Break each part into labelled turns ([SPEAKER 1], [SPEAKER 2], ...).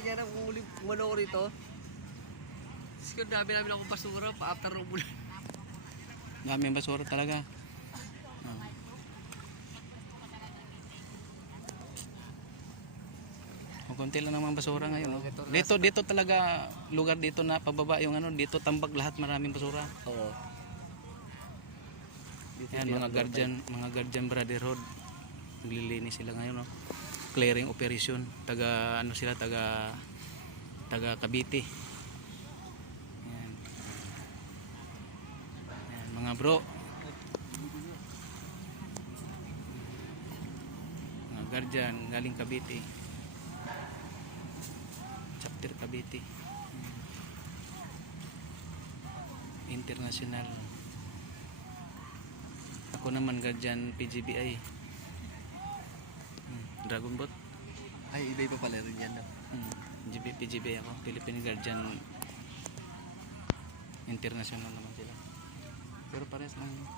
[SPEAKER 1] Niya nang huli umano ko rito. Tapos kung dami namin akong basura pa after ng ulan.
[SPEAKER 2] Dami ang basura talaga. Oh. Oh, konti lang naman basura ngayon. oh. Dito dito talaga lugar dito na pababa yung ano, dito tambak lahat maraming basura.
[SPEAKER 1] Oo. Dito
[SPEAKER 2] Yan mga guardian, mga guardian brotherhood. Naglilinis sila ngayon, no. Clearing operation, taga ano sila, taga taga Cavite. Yan. Yan, mga bro. Mga guardian galing Cavite. Chapter Cavite. International. Ako naman guardian PGBI. Dragon Boat.
[SPEAKER 1] Ay, iba-iba pala rin yan. No?
[SPEAKER 2] Hmm, GB, PGBI ako. Philippine Guardian International naman sila. Pero parehas lang. yun.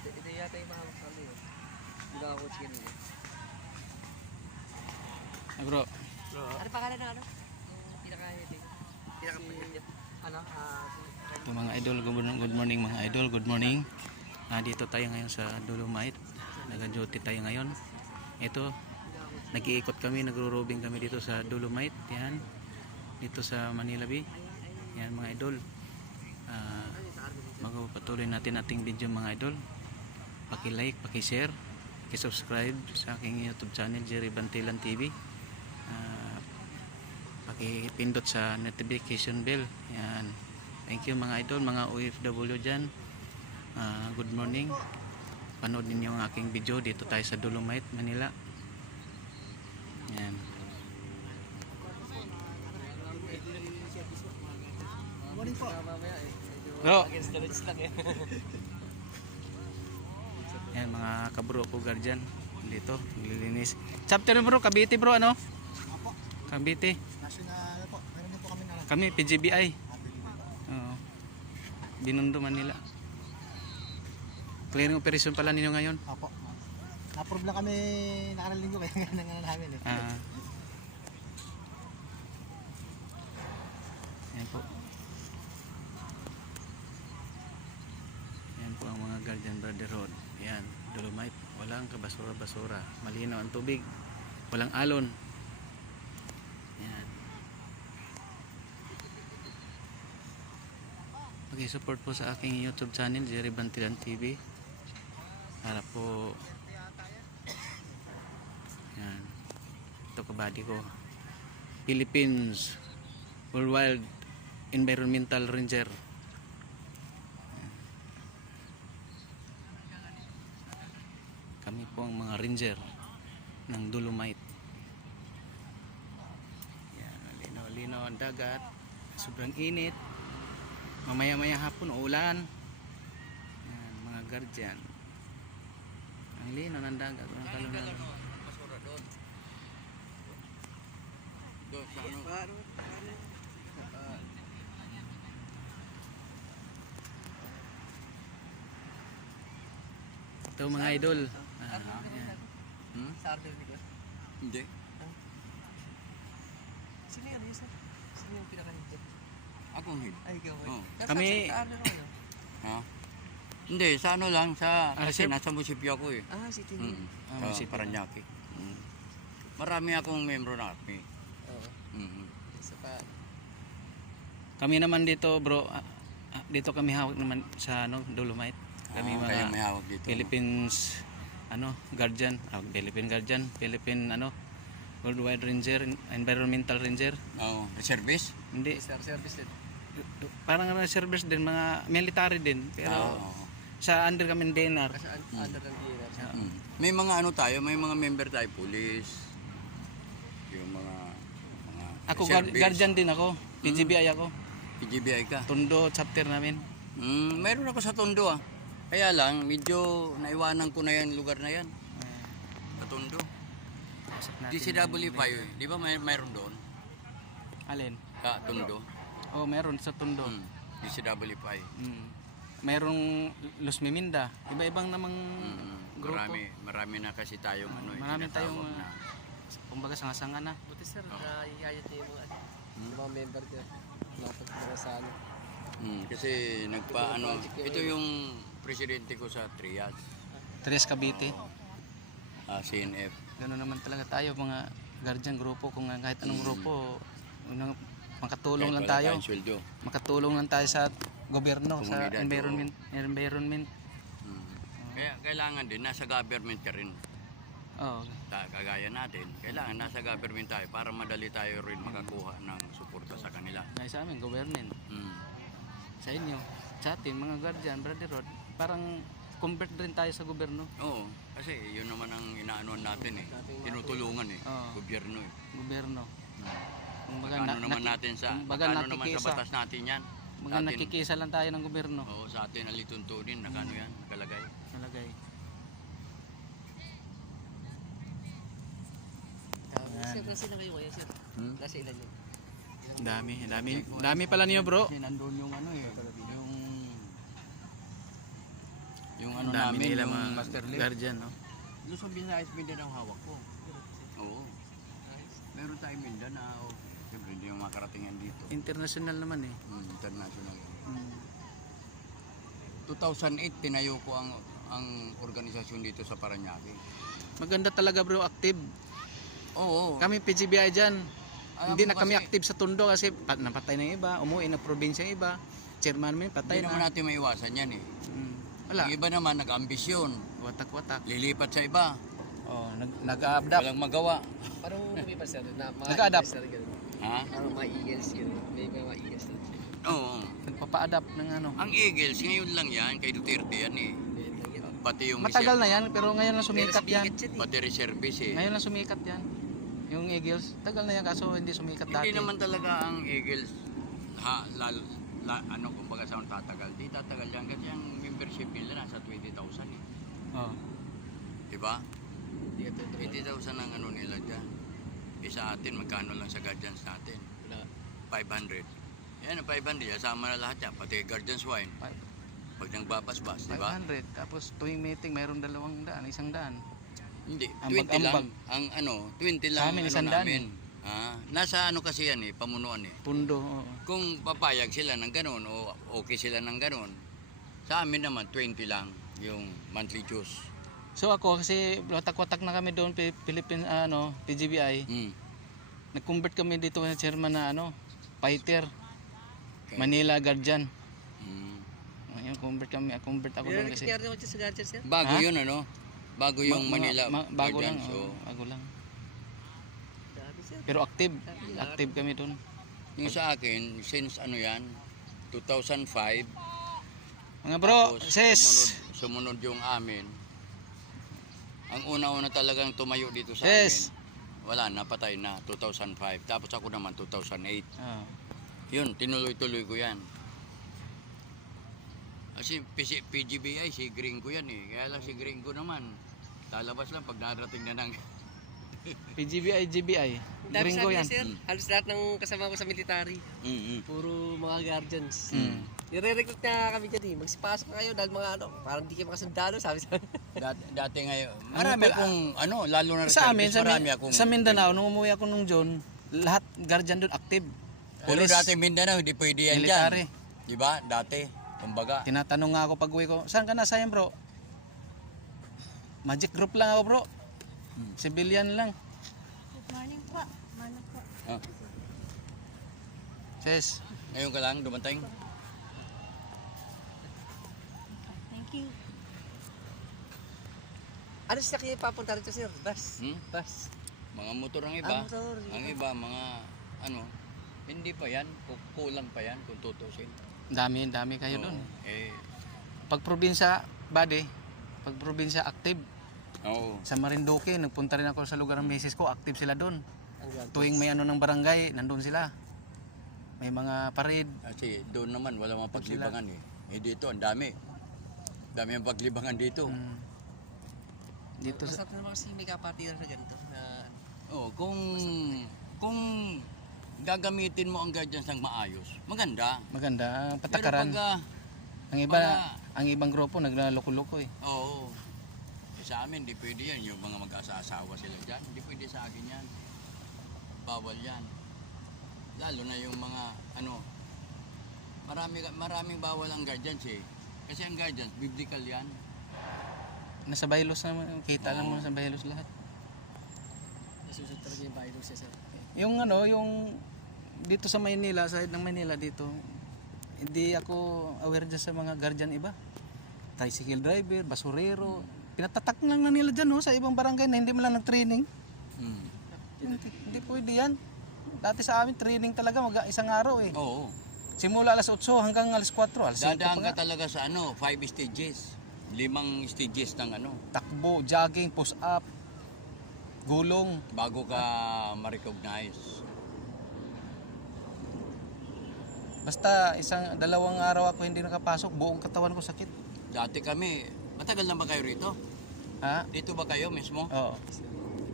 [SPEAKER 1] Ito, ito yata yung mahawak kami. Hindi ka ako kanina.
[SPEAKER 2] Ah, bro,
[SPEAKER 1] Bro, ano pangalan na ano? Yung pinaka-heading. Pinaka-heading. Ano? Ah,
[SPEAKER 2] ito mga idol, good morning, good morning mga idol, good morning. Ah, dito tayo ngayon sa Dolomite. Nag-duty tayo ngayon. Ito, nag-iikot kami, nagro-robing kami dito sa Dolomite. Yan. Dito sa Manila Bay. Yan mga idol. Ah, magpapatuloy natin ating video mga idol. Paki-like, paki-share, paki-subscribe sa aking YouTube channel Jerry Bantilan TV. Ah, paki-pindot sa notification bell. Yan. Thank you mga idol, mga OFW dyan. Ah, good morning. Panood ninyo ang aking video dito tayo sa Dolomite, Manila. Yan.
[SPEAKER 1] Morning po. Mamaya eh.
[SPEAKER 2] Yan mga kabro ko guardian dito, naglilinis. Chapter bro, Cavite bro ano? Cavite.
[SPEAKER 3] National po. Meron din po kami na
[SPEAKER 2] Kami PGBI. Oo. Binondo Manila. Clearing operation pala ninyo ngayon.
[SPEAKER 3] Apo. Na-approve lang kami nakarang linggo kaya nga nga namin eh.
[SPEAKER 2] Ah. Yan po. Yan po ang mga Guardian Brotherhood. Yan, Dolomite. Walang kabasura-basura. Malinaw ang tubig. Walang alon. Yan. Pag-support po sa aking YouTube channel, Jerry Bantilan TV. Para po yan. Ito kabady ko. Philippines Worldwide Environmental Ranger. Kami po ang mga ranger ng Dolomite. Yan, linaw-linaw ang dagat. Sobrang init. Mamaya-maya hapon ulan. Yan, mga guardian. Ang linaw ng dagat. Walang kalunan.
[SPEAKER 1] Basura doon.
[SPEAKER 3] Doon sa ano?
[SPEAKER 2] Ito mga idol. Ah, yan.
[SPEAKER 3] Hmm?
[SPEAKER 1] Sa Arthur Nicolas.
[SPEAKER 3] Hindi.
[SPEAKER 1] Sino yan? Sino yung pinaka-heading?
[SPEAKER 3] Head.
[SPEAKER 1] Ay, eh.
[SPEAKER 3] Oo.
[SPEAKER 1] Sa-
[SPEAKER 2] Kami-
[SPEAKER 1] Sa ano?
[SPEAKER 3] Ha? Hindi, sa ano lang, sa,
[SPEAKER 2] Ah,
[SPEAKER 3] kasi
[SPEAKER 2] sir-
[SPEAKER 3] nasa munisipyo ako eh.
[SPEAKER 1] Ah, City
[SPEAKER 3] Mm.
[SPEAKER 1] Hall.
[SPEAKER 2] Ah,
[SPEAKER 3] sa
[SPEAKER 2] munisipyo.
[SPEAKER 3] Paranaque. Mm. Marami akong membro na army.
[SPEAKER 1] Oo.
[SPEAKER 3] Mm.
[SPEAKER 1] Isa pa.
[SPEAKER 2] Kami naman dito bro, ah, ah, dito kami hawak naman sa ano, Dolomite. Kami
[SPEAKER 3] Ah,
[SPEAKER 2] mga
[SPEAKER 3] may hawak dito.
[SPEAKER 2] Philippines ano, Guardian, ah, Philippine Guardian, Philippine ano, Worldwide Ranger, Environmental Ranger.
[SPEAKER 3] Oo, reservist?
[SPEAKER 2] Hindi,
[SPEAKER 1] Sir, service din.
[SPEAKER 2] Parang reservists din, mga military din. Pero
[SPEAKER 3] Oo.
[SPEAKER 2] sa under kami ng DNR.
[SPEAKER 1] Kasi un- under ng DNR.
[SPEAKER 3] Mm. May mga ano tayo, may mga member tayo, police. Yung mga mga
[SPEAKER 2] Ako, guard, guardian din ako. PGBI ako.
[SPEAKER 3] PGBI ka.
[SPEAKER 2] Tondo chapter namin.
[SPEAKER 3] Mm, mayroon ako sa Tondo ah. Kaya lang, medyo naiwanan ko na yan lugar na yan. Sa Tondo.
[SPEAKER 2] Pasok natin.
[SPEAKER 3] DCW pa yun. Di ba may, mayroon doon?
[SPEAKER 2] Alin?
[SPEAKER 3] Sa Tondo.
[SPEAKER 2] Oh, meron sa Tondo.
[SPEAKER 3] Mm. DCW pa
[SPEAKER 2] Mm. mayroong Los Miminda. Iba-ibang namang
[SPEAKER 3] Mm,
[SPEAKER 2] grupo.
[SPEAKER 3] marami, marami na kasi tayong ano, eh,
[SPEAKER 2] Marami tayong
[SPEAKER 3] na.
[SPEAKER 2] uh, kumbaga sanga-sanga na.
[SPEAKER 1] Buti sir, naiyayat niyo yung mga, yung mga member niya. Mga sa ano.
[SPEAKER 3] Mm, kasi nagpa ano, ito yung presidente ko sa Trias,
[SPEAKER 2] Tres Cavite.
[SPEAKER 3] ah, CNF.
[SPEAKER 2] Gano'n naman talaga tayo mga guardian grupo kung kahit anong grupo unang makatulong lang tayo.
[SPEAKER 3] sweldo.
[SPEAKER 2] Makatulong lang tayo sa gobyerno, sa
[SPEAKER 3] Komunidad,
[SPEAKER 2] environment, environment.
[SPEAKER 3] Mm. Kaya kailangan din nasa government ka rin.
[SPEAKER 2] Oh,
[SPEAKER 3] Ta- Kagaya natin, kailangan nasa government tayo para madali tayo rin makakuha ng suporta sa kanila.
[SPEAKER 2] dahil sa amin, government.
[SPEAKER 3] Mm.
[SPEAKER 2] Sa inyo, sa atin, mga guardian, brother Rod, parang convert rin tayo sa gobyerno.
[SPEAKER 3] Oo, kasi yun naman ang inaanuan natin eh. Tinutulungan eh,
[SPEAKER 2] Oo.
[SPEAKER 3] gobyerno eh.
[SPEAKER 2] Gobyerno. Kumbaga,
[SPEAKER 3] Ano
[SPEAKER 2] na-
[SPEAKER 3] naman natin sa,
[SPEAKER 2] kumbaga
[SPEAKER 3] magkano naman sa batas natin yan?
[SPEAKER 2] Mga
[SPEAKER 3] Sa atin,
[SPEAKER 2] nakikisa lang tayo ng gobyerno.
[SPEAKER 3] oo, sa atin alituntunin, nakano yan, nakalagay.
[SPEAKER 2] Nalagay.
[SPEAKER 1] Sir, nasa ilan kayo ngayon, sir?
[SPEAKER 3] Hmm?
[SPEAKER 1] Nasa ilan yun?
[SPEAKER 2] Dami, dami. Dami pala niyo, bro.
[SPEAKER 3] Kasi nandun yung ano eh, yung yung ano
[SPEAKER 2] Dami
[SPEAKER 3] namin,
[SPEAKER 2] nila
[SPEAKER 3] yung
[SPEAKER 2] mga
[SPEAKER 3] master list.
[SPEAKER 2] guardian, no?
[SPEAKER 3] Luzon, Visayas, Mindanao hawak ko. Oo. Meron tayong Mindanao. Hindi yung makarating yan dito.
[SPEAKER 2] International naman eh.
[SPEAKER 3] Hmm, international.
[SPEAKER 2] Mm.
[SPEAKER 3] 2008, tinayo ko ang ang organisasyon dito sa Paranaque.
[SPEAKER 2] Maganda talaga bro, active.
[SPEAKER 3] Oo.
[SPEAKER 2] Kami PGBI dyan.
[SPEAKER 3] Alam
[SPEAKER 2] Hindi na kami
[SPEAKER 3] kasi-
[SPEAKER 2] active sa Tondo kasi pa, napatay na iba, umuwi na probinsya iba. Chairman mo patay
[SPEAKER 3] Hindi naman
[SPEAKER 2] na.
[SPEAKER 3] natin maiwasan yan eh.
[SPEAKER 2] Mm. Wala,
[SPEAKER 3] Yung iba naman nag-ambisyon,
[SPEAKER 2] watak-watak.
[SPEAKER 3] lilipat sa iba,
[SPEAKER 2] Oh, nag nag-adapt.
[SPEAKER 3] walang magawa.
[SPEAKER 1] Parang lumipas sir, na
[SPEAKER 2] Nag-adapt.
[SPEAKER 3] Ha?
[SPEAKER 1] Parang mga eagles yun. May mga eagles na.
[SPEAKER 3] Oo.
[SPEAKER 2] Nagpapa-adapt ng ano.
[SPEAKER 3] Ang Eagles, ngayon lang yan, kay Duterte yan eh. Pati yung
[SPEAKER 2] Matagal na yan, pero ngayon lang sumikat yan.
[SPEAKER 1] eh.
[SPEAKER 3] Pati reservice eh.
[SPEAKER 2] Ngayon lang sumikat yan. Yung Eagles, tagal na yan kaso hindi sumikat dati.
[SPEAKER 3] Hindi naman talaga ang Eagles, ha, lal, la, ano, kumbaga sa tatagal. Di tatagal yan kasi ang membership nila nasa 20,000 eh.
[SPEAKER 2] Oh.
[SPEAKER 3] Diba?
[SPEAKER 1] Hindi ka tuturuan.
[SPEAKER 3] 20,000 ang ano nila dyan. Eh sa atin, magkano lang sa guardians natin?
[SPEAKER 1] Wala.
[SPEAKER 3] 500. Yan, ang 500, kasama na lahat yan. Pati guardians wine.
[SPEAKER 2] Five-
[SPEAKER 3] Pag nagbabasbas, di ba?
[SPEAKER 2] 500. Tapos tuwing meeting mayroon dalawang daan, isang daan.
[SPEAKER 3] Hindi,
[SPEAKER 2] Ambag-
[SPEAKER 3] 20 lang.
[SPEAKER 2] ambag.
[SPEAKER 3] Ang ano, 20 lang
[SPEAKER 2] Sa amin,
[SPEAKER 3] ano
[SPEAKER 2] isang daan
[SPEAKER 3] namin. Ah, nasa ano kasi yan eh, pamunuan eh.
[SPEAKER 2] Pundo. oo.
[SPEAKER 3] Kung papayag sila ng ganun o okay sila ng ganun, sa amin naman 20 lang yung monthly dues.
[SPEAKER 2] So ako kasi watak-watak na kami doon Pi- Philippine ano, PGBI.
[SPEAKER 3] Mm.
[SPEAKER 2] Nag-convert kami dito ng chairman na ano, fighter.
[SPEAKER 3] Okay.
[SPEAKER 2] Manila Guardian.
[SPEAKER 3] Mm.
[SPEAKER 2] Ayun, convert kami, convert ako doon kasi.
[SPEAKER 1] sa Guardian.
[SPEAKER 3] Bago
[SPEAKER 2] Ha?
[SPEAKER 3] yun ano? Bago yung
[SPEAKER 2] Ma-
[SPEAKER 3] Manila
[SPEAKER 2] ma- bago lang,
[SPEAKER 3] Guardians,
[SPEAKER 2] oo,
[SPEAKER 3] so,
[SPEAKER 2] bago lang. Pero active, active kami doon.
[SPEAKER 3] yung sa akin, since ano yan, 2005,
[SPEAKER 2] Mga bro,
[SPEAKER 3] tapos
[SPEAKER 2] sis.
[SPEAKER 3] sumunod, sumunod yung amin. Ang una-una talagang tumayo dito sa
[SPEAKER 2] Sis.
[SPEAKER 3] amin, wala, napatay na, 2005. Tapos ako naman, 2008.
[SPEAKER 2] Ah.
[SPEAKER 3] Yun, tinuloy-tuloy ko yan. Kasi PC, PGBI, si Gringo yan eh. Kaya lang si Gringo naman, lalabas lang pag narating na ng...
[SPEAKER 2] PGBI, GBI. Gringo yan.
[SPEAKER 1] sir. Halos lahat ng kasama ko sa military.
[SPEAKER 3] Mm-mm.
[SPEAKER 1] Puro mga guardians.
[SPEAKER 2] Mm.
[SPEAKER 1] Nire-recruit na kami dyan eh. Magsipasok na kayo dahil mga ano, parang di kayo makasundalo, sabi sa
[SPEAKER 3] Dati, dati ngayon, marami akong, ano, lalo na
[SPEAKER 2] Sa amin, sa,
[SPEAKER 3] marami akong...
[SPEAKER 2] sa Mindanao, nung umuwi ako nung John, lahat guardian doon active.
[SPEAKER 3] Pero dati Mindanao, hindi pwede yan
[SPEAKER 2] military.
[SPEAKER 3] dyan. Di ba? Dati, kumbaga.
[SPEAKER 2] Tinatanong nga ako pag uwi ko, saan ka na sayang bro? Magic group lang ako bro.
[SPEAKER 3] Hmm.
[SPEAKER 2] Civilian lang.
[SPEAKER 4] Good morning po. Mano po.
[SPEAKER 3] Ah,
[SPEAKER 2] Sis,
[SPEAKER 3] ngayon ka lang, dumating.
[SPEAKER 4] Thank you.
[SPEAKER 1] Ano siya kayo papunta rito sir? Bus.
[SPEAKER 3] Hmm?
[SPEAKER 1] Bus.
[SPEAKER 3] Mga motor ang
[SPEAKER 1] Ah,
[SPEAKER 3] iba.
[SPEAKER 1] motor.
[SPEAKER 3] Ang iba, mga, ano, hindi pa yan, ku- kulang pa yan kung tutusin.
[SPEAKER 2] dami, dami kayo
[SPEAKER 3] Oo.
[SPEAKER 2] doon.
[SPEAKER 3] Eh,
[SPEAKER 2] Pag probinsya, bade, pag probinsya active.
[SPEAKER 3] oo.
[SPEAKER 2] Sa Marinduque, nagpunta rin ako sa lugar ng misis ko, active sila doon. Tuwing may ano ng barangay, nandun sila. May mga parade.
[SPEAKER 3] Kasi doon naman wala mga paglibangan eh. Eh dito ang dami. Dami ang paglibangan dito.
[SPEAKER 2] Mm. Dito sa...
[SPEAKER 1] Masarap naman kasi may kapatiran na ganito. Na,
[SPEAKER 3] Oh, kung kung gagamitin mo ang guardians ng maayos, maganda.
[SPEAKER 2] Maganda, ang
[SPEAKER 3] Pero
[SPEAKER 2] patakaran.
[SPEAKER 3] pag ah,
[SPEAKER 2] ang iba,
[SPEAKER 3] pag, ah,
[SPEAKER 2] ang ibang grupo naglaloko-loko eh.
[SPEAKER 3] Oo. Eh, sa amin, di pwede yan. Yung mga mag-asawa sila dyan, hindi pwede sa akin yan. Bawal yan. Lalo na yung mga, ano, marami, maraming bawal ang guardians eh. Kasi ang guardians, biblical yan.
[SPEAKER 2] Nasa Bailos naman, kita lang mo sa Bailos lahat.
[SPEAKER 1] Nasusunod talaga yung bahay siya sir.
[SPEAKER 2] Yung ano, yung dito sa Maynila, side ng Maynila dito, hindi ako aware dyan sa mga guardian iba. Tricycle driver, basurero, pinatatak lang na nila dyan oh, sa ibang barangay na hindi mo lang nag-training.
[SPEAKER 3] Hmm.
[SPEAKER 2] Hindi, hindi pwede yan. Dati sa amin, training talaga mag isang araw eh.
[SPEAKER 3] Oo.
[SPEAKER 2] Simula alas 8 hanggang alas 4, alas 5
[SPEAKER 3] Dadaan ka talaga sa ano, five stages. Limang stages ng ano,
[SPEAKER 2] Takbo, jogging, push up, gulong.
[SPEAKER 3] bago ka ma-recognize.
[SPEAKER 2] Basta isang dalawang araw ako hindi nakapasok, buong katawan ko sakit.
[SPEAKER 3] Dati kami, matagal na ba kayo rito?
[SPEAKER 2] Ha?
[SPEAKER 3] Dito ba kayo mismo?
[SPEAKER 2] Oo.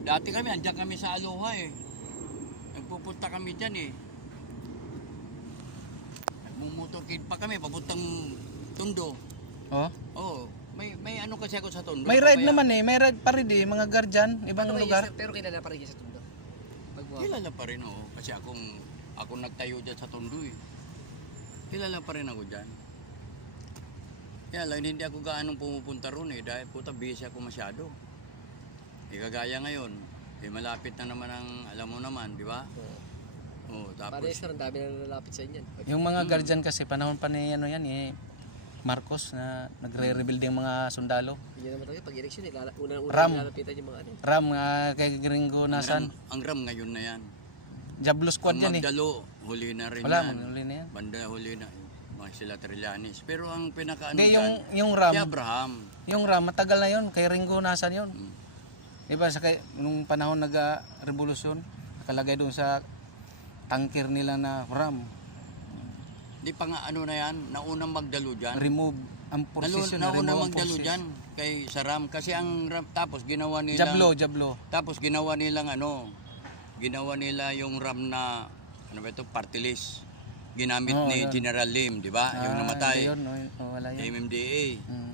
[SPEAKER 3] Dati kami, andyan kami sa Aloha eh. Nagpupunta kami dyan eh. Nagmumotorcade pa kami, papuntang Tondo.
[SPEAKER 2] Oh.
[SPEAKER 3] Oo, may may ano kasi ako sa Tondo.
[SPEAKER 2] May ride
[SPEAKER 3] Kaya-
[SPEAKER 2] naman eh, may ride pa rin eh, mga guardian, ibang
[SPEAKER 1] Ano ba
[SPEAKER 2] lugar.
[SPEAKER 1] Pero kilala pa rin siya sa tundo. Pagbuha.
[SPEAKER 3] Kilala pa rin ako, kasi akong, ako nagtayo dyan sa Tondo eh. Kilala pa rin ako dyan. Kaya lang, hindi ako gaanong pumupunta ron eh, dahil puta busy ako masyado. Eh kagaya ngayon, eh malapit na naman ang, alam mo naman, di ba?
[SPEAKER 1] Oo.
[SPEAKER 3] Oo,
[SPEAKER 1] Para
[SPEAKER 3] tapos,
[SPEAKER 1] sir, ang dami na lalapit sa inyo.
[SPEAKER 2] Yung mga guardian kasi panahon pa ni ano yan eh Marcos na nagre-rebuild yung mga sundalo.
[SPEAKER 1] Yun naman talaga, pag election, eh, lala, unang-una
[SPEAKER 2] Ram.
[SPEAKER 1] lalapitan yung mga ano.
[SPEAKER 2] Ram nga kay Gringo
[SPEAKER 3] ang,
[SPEAKER 2] nasan.
[SPEAKER 3] ang ram ngayon na yan.
[SPEAKER 2] Diablo squad
[SPEAKER 3] Ang
[SPEAKER 2] yan eh.
[SPEAKER 3] Magdalo, huli na rin
[SPEAKER 2] Wala,
[SPEAKER 3] yan.
[SPEAKER 2] manuli na yan.
[SPEAKER 3] Banda huli na. Mga sila Trillanes. Pero ang pinaka ano
[SPEAKER 2] Hindi, yung, yung
[SPEAKER 3] si
[SPEAKER 2] Ram,
[SPEAKER 3] Abraham.
[SPEAKER 2] yung Ram, matagal na yun, kay Ringo nasan yun.
[SPEAKER 3] Mm.
[SPEAKER 2] Diba, sa kay, nung panahon nag-revolusyon, nakalagay doon sa tanker nila na Ram,
[SPEAKER 3] Di pa nga ano na yan, naunang magdalo dyan.
[SPEAKER 2] remove ang
[SPEAKER 3] Nalu-
[SPEAKER 2] position,
[SPEAKER 3] naunang
[SPEAKER 2] remove ang
[SPEAKER 3] magdalo dyan kay sa Ram. Kasi ang Ram, tapos ginawa nila
[SPEAKER 2] Jablo, Jablo.
[SPEAKER 3] Tapos ginawa nilang ano, ginawa nila yung RAM na ano ba ito, party list. Ginamit
[SPEAKER 2] Oo,
[SPEAKER 3] ni
[SPEAKER 2] yun.
[SPEAKER 3] General Lim, di ba? yung
[SPEAKER 2] Ah,
[SPEAKER 3] namatay.
[SPEAKER 2] hindi Yun, no, oh, wala yun.
[SPEAKER 3] MMDA.
[SPEAKER 2] Mm.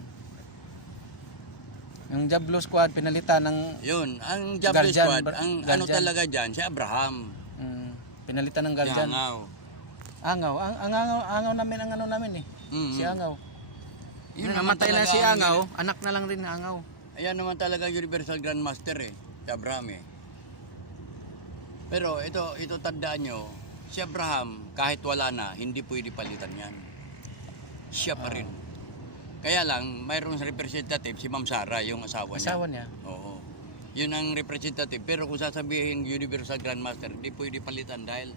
[SPEAKER 2] Yung Jablo squad, pinalitan ng
[SPEAKER 3] Yun, ang Diablo
[SPEAKER 2] Guardian,
[SPEAKER 3] Squad, ang ano
[SPEAKER 2] Guardian.
[SPEAKER 3] talaga dyan, si Abraham.
[SPEAKER 2] mm, pinalitan ng guardian.
[SPEAKER 3] Yangaw.
[SPEAKER 2] Angaw, ang, ang angaw, angaw namin ang ano namin eh.
[SPEAKER 3] Mm,
[SPEAKER 2] Si Angaw.
[SPEAKER 3] Yun
[SPEAKER 2] namatay na si
[SPEAKER 3] ang-
[SPEAKER 2] Angaw, anak na lang rin na Angaw.
[SPEAKER 3] Ayan naman talaga Universal Grandmaster eh, si Abraham eh. Pero ito, ito tandaan nyo, si Abraham, kahit wala na, hindi pwede palitan yan. Siya pa rin. Kaya lang, mayroong representative, si Ma'am Sara, yung asawa niya.
[SPEAKER 2] Asawa niya.
[SPEAKER 3] Oo. Yun ang representative. Pero kung sasabihin Universal Grandmaster, hindi pwede palitan dahil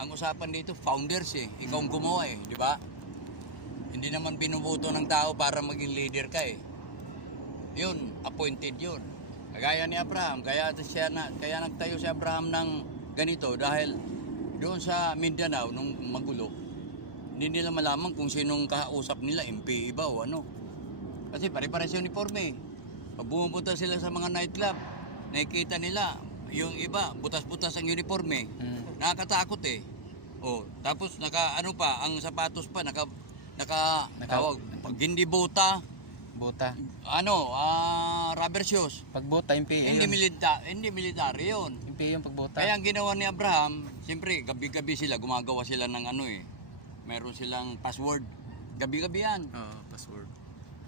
[SPEAKER 3] ang usapan dito, founders eh. Ikaw ang gumawa eh, di ba? Hindi naman binubuto ng tao para maging leader ka eh. Yun, appointed yun. Kagaya ni Abraham, kaya siya na, kaya nagtayo si Abraham ng ganito dahil doon sa Mindanao nung magulo, hindi nila malaman kung sinong kausap nila, MP ba o ano. Kasi pare-pare sa uniforme. Pag bumupunta sila sa mga nightclub, nakikita nila yung iba, butas-butas ang uniforme.
[SPEAKER 2] Mm.
[SPEAKER 3] Nakakatakot eh. Oh, tapos naka ano pa, ang sapatos pa naka naka,
[SPEAKER 2] Naka-
[SPEAKER 3] tawag, pag hindi bota,
[SPEAKER 2] Buta.
[SPEAKER 3] ano, ah rubber shoes.
[SPEAKER 2] Pag yung PA
[SPEAKER 3] Hindi milita, hindi military 'yon.
[SPEAKER 2] Yung PA yung pagbuta.
[SPEAKER 3] Kaya ang ginawa ni Abraham, siyempre gabi-gabi sila gumagawa sila ng ano eh. Meron silang password. Gabi-gabi yan.
[SPEAKER 2] Oo, password.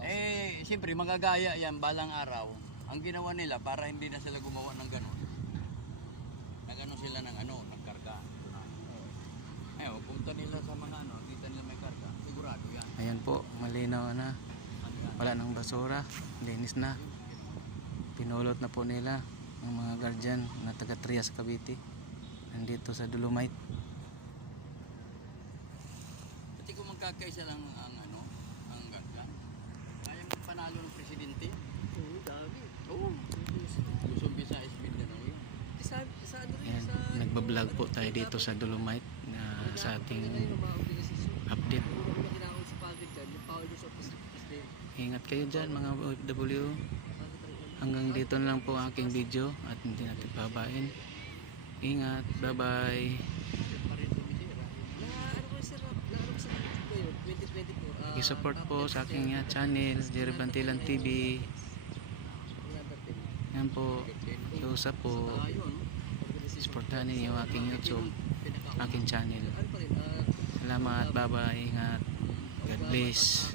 [SPEAKER 3] Eh, siyempre magagaya yan balang araw. Ang ginawa nila para hindi na sila gumawa ng ganun. Nagano sila ng ano, punta nila sa mga ano, kita nila may karga. Sigurado yan.
[SPEAKER 2] Ayan po, malinaw na.
[SPEAKER 3] Ano?
[SPEAKER 2] Wala nang basura, linis na. Pinulot na po nila ang mga guardian na taga Trias Cavite. Nandito sa Dolomite.
[SPEAKER 3] Pati kung magkakaisa lang ang ano, ang karga. Kaya mo panalo ng presidente.
[SPEAKER 1] Oo, dami.
[SPEAKER 3] Oo. Luzon, Visayas, Mindanao yun.
[SPEAKER 1] Eh, Sa, sa ano sa...
[SPEAKER 2] nagbablog po tayo dito sa Dolomite sa ating update. Ingat kayo dyan mga OFW. Hanggang dito na lang po ang aking video at hindi natin babain. Ingat, bye bye.
[SPEAKER 1] Na ko sir, na ko sa YouTube ko yun, 2024,
[SPEAKER 2] i-support po sa aking uh, channel, Jerry Bantilan TV. Yan po, iusap po, supportahan ninyo aking YouTube, aking channel. Salamat, bye-bye, ingat. God bless.